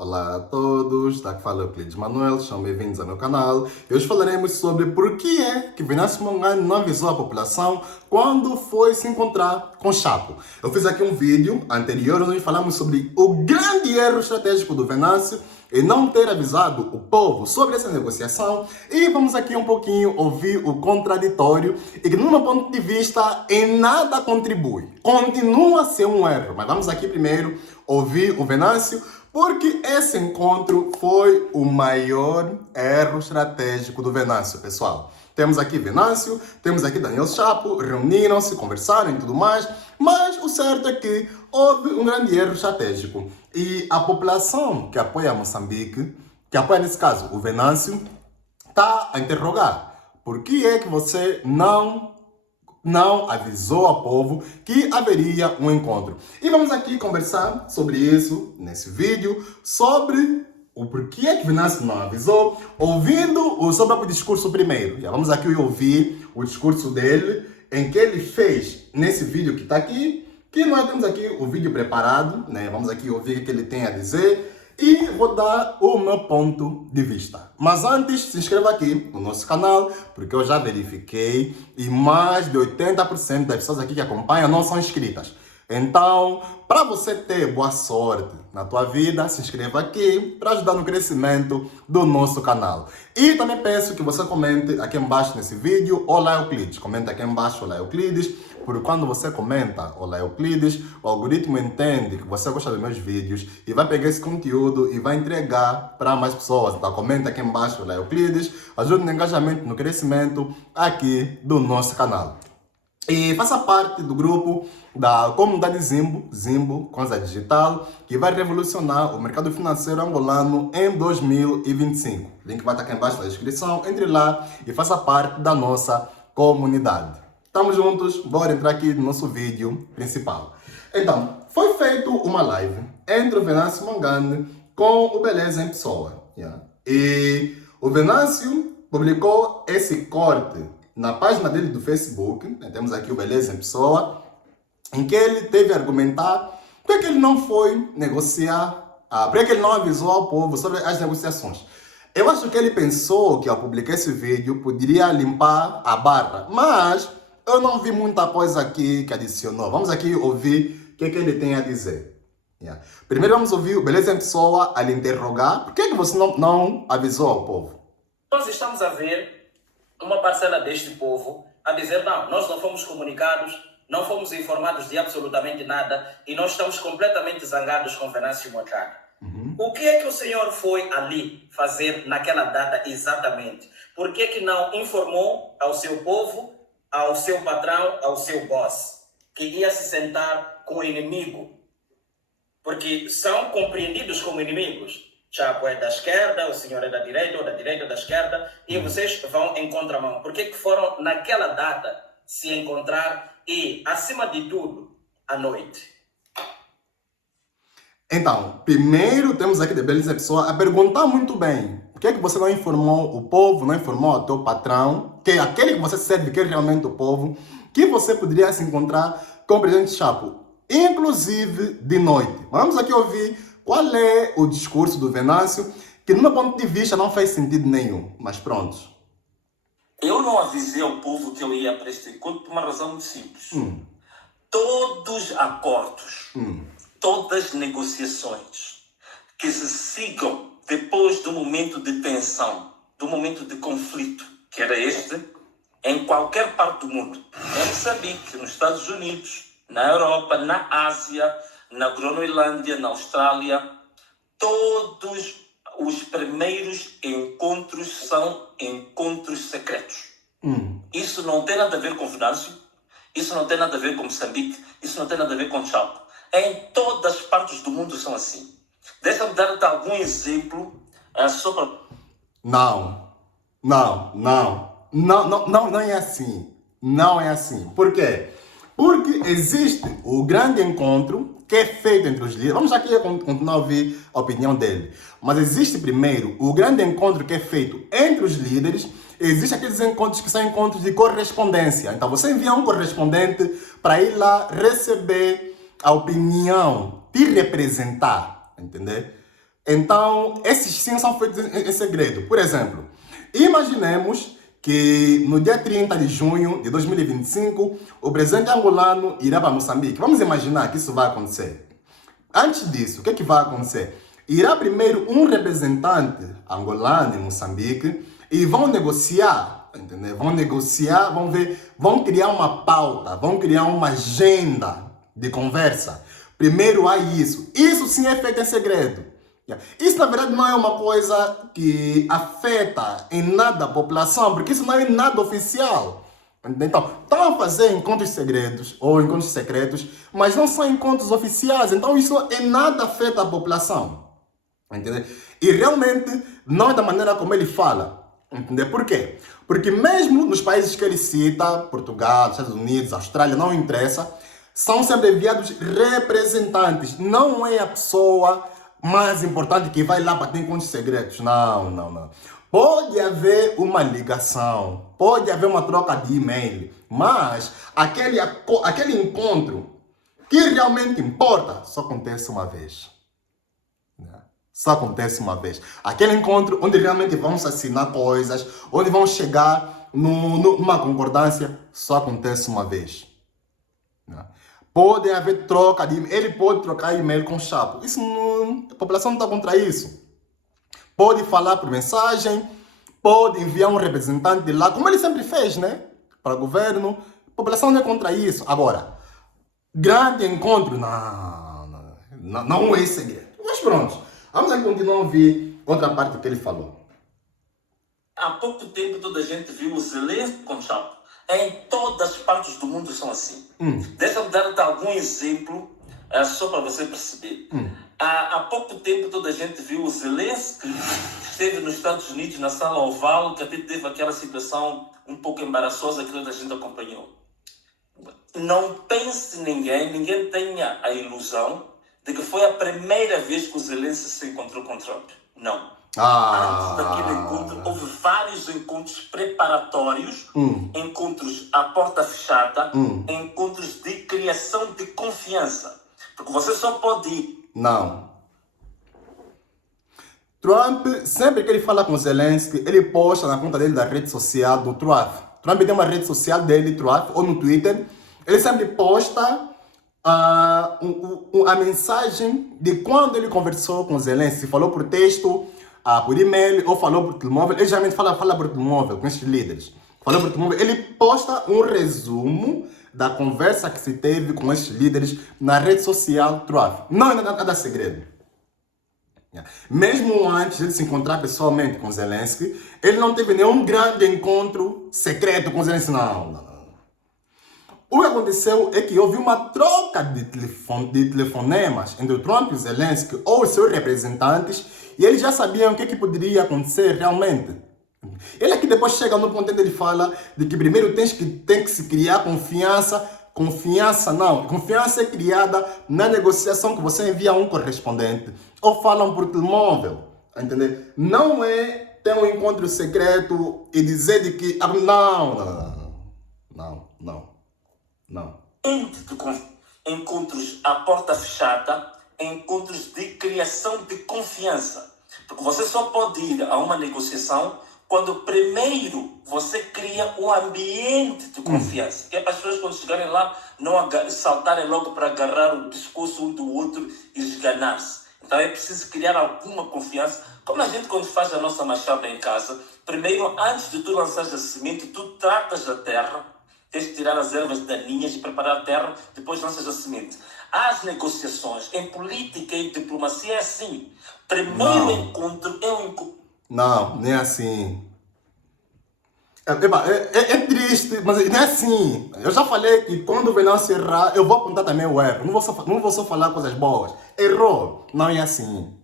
Olá a todos, está que fala Euclides Manuel, sejam bem-vindos ao meu canal. Hoje falaremos sobre por que é que Venâncio Mondlane não avisou a população quando foi se encontrar com Chapo. Eu fiz aqui um vídeo anterior onde falamos sobre o grande erro estratégico do Venâncio e não ter avisado o povo sobre essa negociação, e vamos aqui um pouquinho ouvir o contraditório e que, no meu ponto de vista, em nada contribui. Continua a ser um erro, mas vamos aqui primeiro ouvir o Venâncio, porque esse encontro foi o maior erro estratégico do Venâncio, pessoal. Temos aqui Venâncio, temos aqui Daniel Chapo, reuniram-se, conversaram e tudo mais, mas o certo é que houve um grande erro estratégico. E a população que apoia Moçambique, que apoia nesse caso o Venâncio, está a interrogar. Por que é que você não avisou ao povo que haveria um encontro? E vamos aqui conversar sobre isso nesse vídeo, sobre o porquê é que Venâncio não avisou, ouvindo o seu próprio discurso primeiro. Já vamos aqui ouvir o discurso dele, em que ele fez nesse vídeo que está aqui, que nós temos aqui o vídeo preparado, né? Vamos aqui ouvir o que ele tem a dizer e vou dar o meu ponto de vista. Mas antes, se inscreva aqui no nosso canal, porque eu já verifiquei e mais de 80% das pessoas aqui que acompanham não são inscritas. Então, para você ter boa sorte na tua vida, se inscreva aqui para ajudar no crescimento do nosso canal. E também peço que você comente aqui embaixo nesse vídeo, Olá Euclides. Comenta aqui embaixo, Olá Euclides, porque quando você comenta Olá Euclides, o algoritmo entende que você gosta dos meus vídeos e vai pegar esse conteúdo e vai entregar para mais pessoas. Então comenta aqui embaixo, Olá Euclides, ajude no engajamento, no crescimento aqui do nosso canal. E faça parte do grupo da comunidade Zimbo Conza Digital, que vai revolucionar o mercado financeiro angolano em 2025. O link vai estar aqui embaixo na descrição. Entre lá e faça parte da nossa comunidade. Estamos juntos, bora entrar aqui no nosso vídeo principal. Então, foi feito uma live entre o Venâncio Mondlane com o Beleza em Pessoa. E o Venâncio publicou esse corte na página dele do Facebook, né? Temos aqui o Beleza em Pessoa, em que ele teve a argumentar por que ele não foi negociar, por que ele não avisou ao povo sobre as negociações. Eu acho que ele pensou que ao publicar esse vídeo poderia limpar a barra, mas eu não vi muita coisa aqui que adicionou. Vamos aqui ouvir o que ele tem a dizer. Primeiro vamos ouvir o Beleza em Pessoa a lhe interrogar por que você não avisou ao povo. Nós estamos a ver uma parcela deste povo a dizer não, nós não fomos comunicados, não fomos informados de absolutamente nada e nós estamos completamente zangados com Venâncio Mondlane. O que é que o senhor foi ali fazer naquela data exatamente? Por que que não informou ao seu povo, ao seu patrão, ao seu boss, que ia se sentar com o inimigo? Porque são compreendidos como inimigos. Chapo é da esquerda, o senhor é da direita, ou da direita da esquerda, e vocês vão em contramão. Por que foram naquela data se encontrar e, acima de tudo, à noite? Então, primeiro temos aqui de Beleza Pessoa a perguntar muito bem. Por que você não informou o povo, não informou o teu patrão, que é aquele que você serve, que é realmente o povo, que você poderia se encontrar com o presidente Chapo, inclusive de noite. Vamos aqui ouvir qual é o discurso do Venâncio, que no meu ponto de vista não faz sentido nenhum, mas pronto. Eu não avisei ao povo que eu ia para este encontro por uma razão muito simples. Todos acordos, todas negociações que se sigam depois do momento de tensão, do momento de conflito, que era este, em qualquer parte do mundo, em Moçambique, nos Estados Unidos, na Europa, na Ásia, na Groenlândia, na Austrália, todos os primeiros encontros são encontros secretos. Isso não tem nada a ver com Venâncio, isso não tem nada a ver com Moçambique, isso não tem nada a ver com Chapo. Em todas as partes do mundo são assim. Deixa-me dar-te algum exemplo só para... Não é assim. Não é assim. Por quê? Porque existe o grande encontro que é feito entre os líderes. Vamos aqui continuar a ouvir a opinião dele. Mas existe primeiro o grande encontro que é feito entre os líderes. Existem aqueles encontros que são encontros de correspondência. Então você envia um correspondente para ir lá receber a opinião, te representar. Entender? Então, esses sim são feitos em segredo. Por exemplo, imaginemos que no dia 30 de junho de 2025, o presidente angolano irá para Moçambique. Vamos imaginar que isso vai acontecer. Antes disso, o que vai acontecer? Irá primeiro um representante angolano em Moçambique e vão negociar, entendeu? Vão negociar, vão ver, vão criar uma pauta, vão criar uma agenda de conversa. Primeiro há isso. Isso sim é feito em segredo. Isso, na verdade, não é uma coisa que afeta em nada a população, porque isso não é nada oficial. Então, estão a fazer encontros segredos ou encontros secretos, mas não são encontros oficiais. Então, isso em nada afeta a população. Entendeu? E realmente não é da maneira como ele fala. Entendeu? Por quê? Porque mesmo nos países que ele cita, Portugal, Estados Unidos, Austrália, não interessa, são sempre enviados representantes. Não é a pessoa mais importante que vai lá para ter encontros segredos. Não, não, não. Pode haver uma ligação, pode haver uma troca de e-mail, mas aquele encontro que realmente importa só acontece uma vez. Só acontece uma vez. Aquele encontro onde realmente vamos assinar coisas, onde vamos chegar numa concordância, só acontece uma vez. Pode haver troca de e-mail, ele pode trocar e-mail com o Chapo. Isso não, a população não está contra isso. Pode falar por mensagem, pode enviar um representante de lá, como ele sempre fez, né? Para o governo. A população não é contra isso. Agora, grande encontro, não é segredo. Mas pronto, vamos a continuar a ouvir outra parte que ele falou. Há pouco tempo toda a gente viu o Zelensky com Chapo. Em todas as partes do mundo são assim. Deixa-me dar-te algum exemplo, só para você perceber. Há pouco tempo toda a gente viu o Zelensky, que esteve nos Estados Unidos, na sala oval, que até teve aquela situação um pouco embaraçosa que toda a gente acompanhou. Não pense ninguém tenha a ilusão de que foi a primeira vez que o Zelensky se encontrou com Trump. Não. Antes daquele encontro, houve vários encontros preparatórios, encontros à porta fechada, encontros de criação de confiança. Porque você só pode ir. Não. Trump, sempre que ele fala com Zelensky, ele posta na conta dele da rede social do Truth. Trump tem uma rede social dele, Truth, ou no Twitter. Ele sempre posta a mensagem de quando ele conversou com Zelensky. Falou por texto, por e-mail ou falou por telemóvel. Ele geralmente fala por telemóvel com esses líderes. Falou por telemóvel. Ele posta um resumo da conversa que se teve com esses líderes na rede social Truth. Não é nada segredo. Mesmo antes de ele se encontrar pessoalmente com Zelensky, ele não teve nenhum grande encontro secreto com Zelensky. Não. O que aconteceu é que houve uma troca de telefonemas entre o Trump e o Zelensky ou os seus representantes, e eles já sabiam o que poderia acontecer realmente. Ele aqui depois chega no ponto onde ele fala de que primeiro tem que se criar confiança. Confiança não. Confiança é criada na negociação que você envia a um correspondente ou falam por telemóvel. Entender? Não é ter um encontro secreto e dizer de que... Não. Encontros à porta fechada, encontros de criação de confiança. Porque você só pode ir a uma negociação quando primeiro você cria um ambiente de confiança. Que é para as pessoas quando chegarem lá não saltarem logo para agarrar o pescoço um do outro e esganar-se. Então é preciso criar alguma confiança. Como a gente quando faz a nossa machada em casa, primeiro antes de tu lançares a semente, tu tratas a terra, tens de tirar as ervas daninhas e preparar a terra, depois lanças a semente. As negociações em política e diplomacia é assim. Primeiro encontro é um encontro. Não, nem assim. É triste, mas não é assim. Eu já falei que quando o Venâncio errar, eu vou apontar também o erro. Não vou só falar coisas boas. Errou. Não é assim.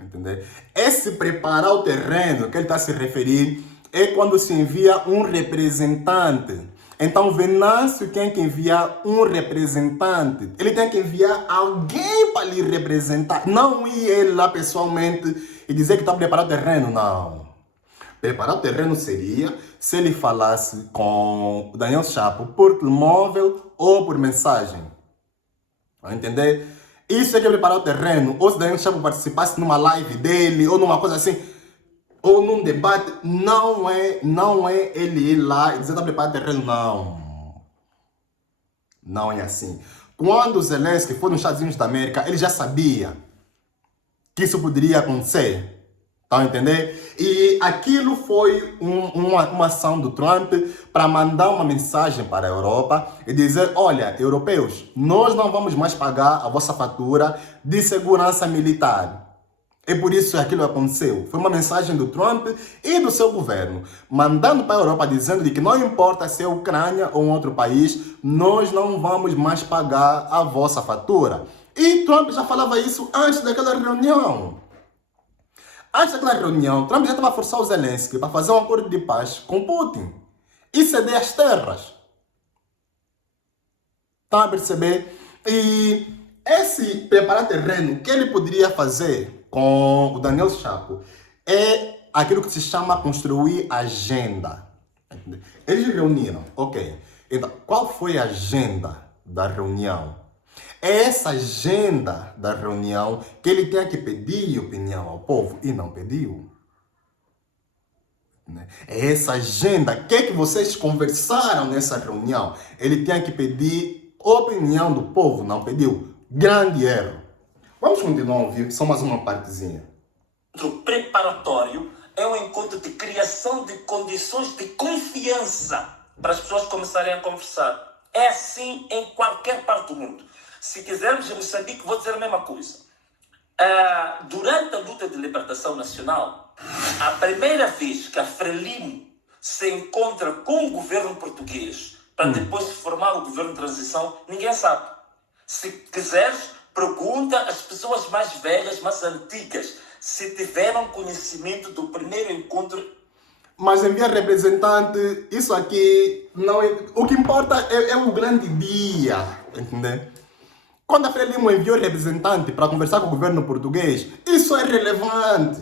Entendeu? Esse preparar o terreno que ele está a se referir é quando se envia um representante. Então, Venâncio tem que enviar um representante. Ele tem que enviar alguém para lhe representar. Não ir ele lá pessoalmente e dizer que está a preparar o terreno. Não. Preparar o terreno seria se ele falasse com o Daniel Chapo por telemóvel ou por mensagem. Vai entender? Isso é que é preparar o terreno. Ou se Daniel Chapo participasse numa live dele, ou numa coisa assim, ou num debate, não é ele ir lá e dizer que está preparado o terreno, não. Não é assim. Quando o Zelensky foi nos Estados Unidos da América, ele já sabia que isso poderia acontecer. Estão a entender? E aquilo foi uma ação do Trump para mandar uma mensagem para a Europa e dizer, olha, europeus, nós não vamos mais pagar a vossa fatura de segurança militar. E por isso aquilo aconteceu. Foi uma mensagem do Trump e do seu governo, mandando para a Europa, dizendo que não importa se é Ucrânia ou um outro país, nós não vamos mais pagar a vossa fatura. E Trump já falava isso antes daquela reunião. Antes daquela reunião, Trump já estava a forçar o Zelensky para fazer um acordo de paz com Putin e ceder as terras. Estão a perceber? E esse preparar terreno que ele poderia fazer com o Daniel Chapo é aquilo que se chama construir agenda. Eles reuniram, ok. Então, qual foi a agenda da reunião? É essa agenda da reunião que ele tem que pedir opinião ao povo e não pediu. É essa agenda. O que é que vocês conversaram nessa reunião? Ele tem que pedir opinião do povo, não pediu. Grande erro. Vamos continuar a ouvir, só mais uma partezinha. O preparatório é um encontro de criação de condições de confiança para as pessoas começarem a conversar. É assim em qualquer parte do mundo. Se quisermos, em Moçambique, vou dizer a mesma coisa. Durante a luta de libertação nacional, a primeira vez que a Frelimo se encontra com o governo português para depois se formar o governo de transição, ninguém sabe. Se quiseres, pergunta às pessoas mais velhas, mais antigas, se tiveram conhecimento do primeiro encontro. Mas enviar representante, isso aqui não é... O que importa é o grande dia, entendeu? Quando a Frelimo enviou representante para conversar com o governo português, isso é relevante.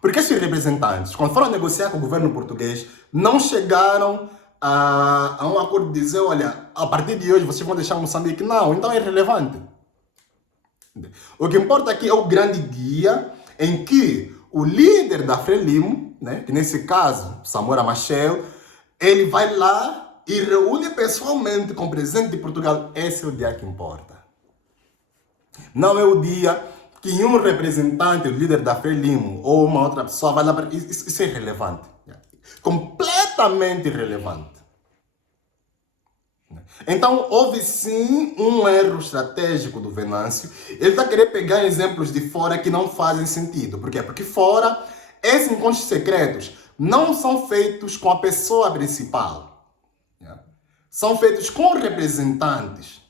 Porque esses representantes, quando foram negociar com o governo português, não chegaram a um acordo de dizer, olha, a partir de hoje vocês vão deixar Moçambique. Não, então é relevante. O que importa aqui é o grande dia em que o líder da Frelimo, né, que nesse caso, Samora Machel, ele vai lá e reúne pessoalmente com o presidente de Portugal. Esse é o dia que importa. Não é o dia que um representante, o líder da Frelimo ou uma outra pessoa vai lá para... Isso é irrelevante. Completamente irrelevante. Então, houve sim um erro estratégico do Venâncio. Ele está querendo pegar exemplos de fora que não fazem sentido. Por quê? Porque fora, esses encontros secretos não são feitos com a pessoa principal. São feitos com representantes.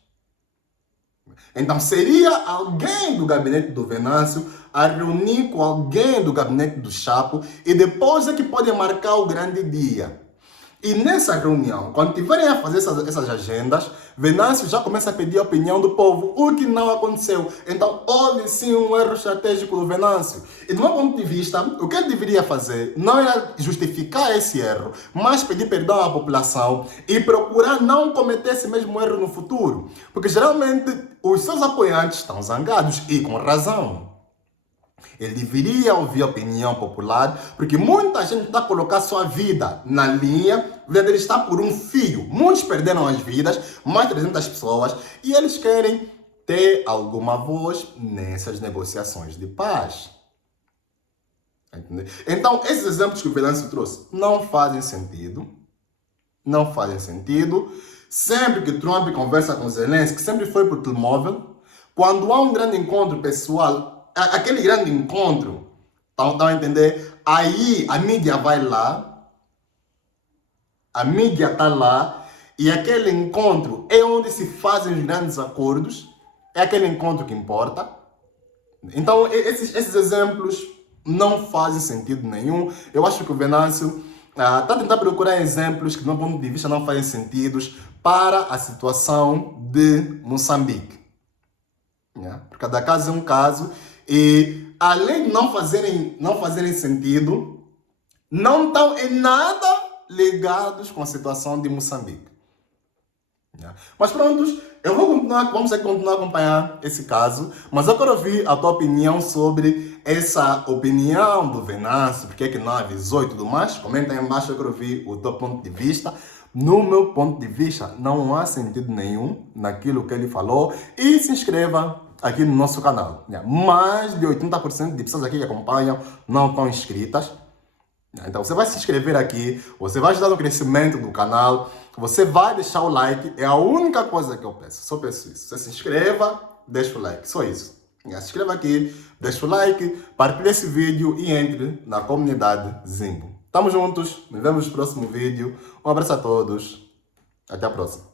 Então, seria alguém do gabinete do Venâncio a reunir com alguém do gabinete do Chapo e depois é que podem marcar o grande dia. E nessa reunião, quando tiverem a fazer essas agendas, Venâncio já começa a pedir a opinião do povo, o que não aconteceu. Então, houve sim um erro estratégico do Venâncio. E do meu ponto de vista, o que ele deveria fazer não era justificar esse erro, mas pedir perdão à população e procurar não cometer esse mesmo erro no futuro. Porque geralmente os seus apoiantes estão zangados e com razão. Ele deveria ouvir a opinião popular, porque muita gente está a colocar sua vida na linha, a vida deles está por um fio. Muitos perderam as vidas, mais de 300 pessoas, e eles querem ter alguma voz nessas negociações de paz. Entendeu? Então, esses exemplos que o Venâncio trouxe não fazem sentido. Não fazem sentido. Sempre que Trump conversa com Zelensky, sempre foi por telemóvel. Quando há um grande encontro pessoal, aquele grande encontro, estão a entender? Aí a mídia vai lá, a mídia está lá, e aquele encontro é onde se fazem os grandes acordos, é aquele encontro que importa. Então, esses exemplos não fazem sentido nenhum. Eu acho que o Venâncio está a tentar procurar exemplos que, do meu ponto de vista, não fazem sentido para a situação de Moçambique. Porque cada caso é um caso. E além de não fazerem sentido, não estão em nada ligados com a situação de Moçambique. Mas prontos, vamos continuar a acompanhar esse caso, mas eu quero ouvir a tua opinião sobre essa opinião do Venâncio, porque é que não avisou e tudo mais. Comenta aí embaixo, eu quero ouvir o teu ponto de vista. No meu ponto de vista, não há sentido nenhum naquilo que ele falou. E se inscreva aqui no nosso canal. Mais de 80% de pessoas aqui que acompanham não estão inscritas. Então você vai se inscrever aqui, você vai ajudar no crescimento do canal, você vai deixar o like, é a única coisa que eu peço, só peço isso. Você se inscreva, deixa o like, só isso. Se inscreva aqui, deixa o like, partilhe esse vídeo e entre na comunidade Zimbo. Tamo juntos, nos vemos no próximo vídeo. Um abraço a todos, até a próxima.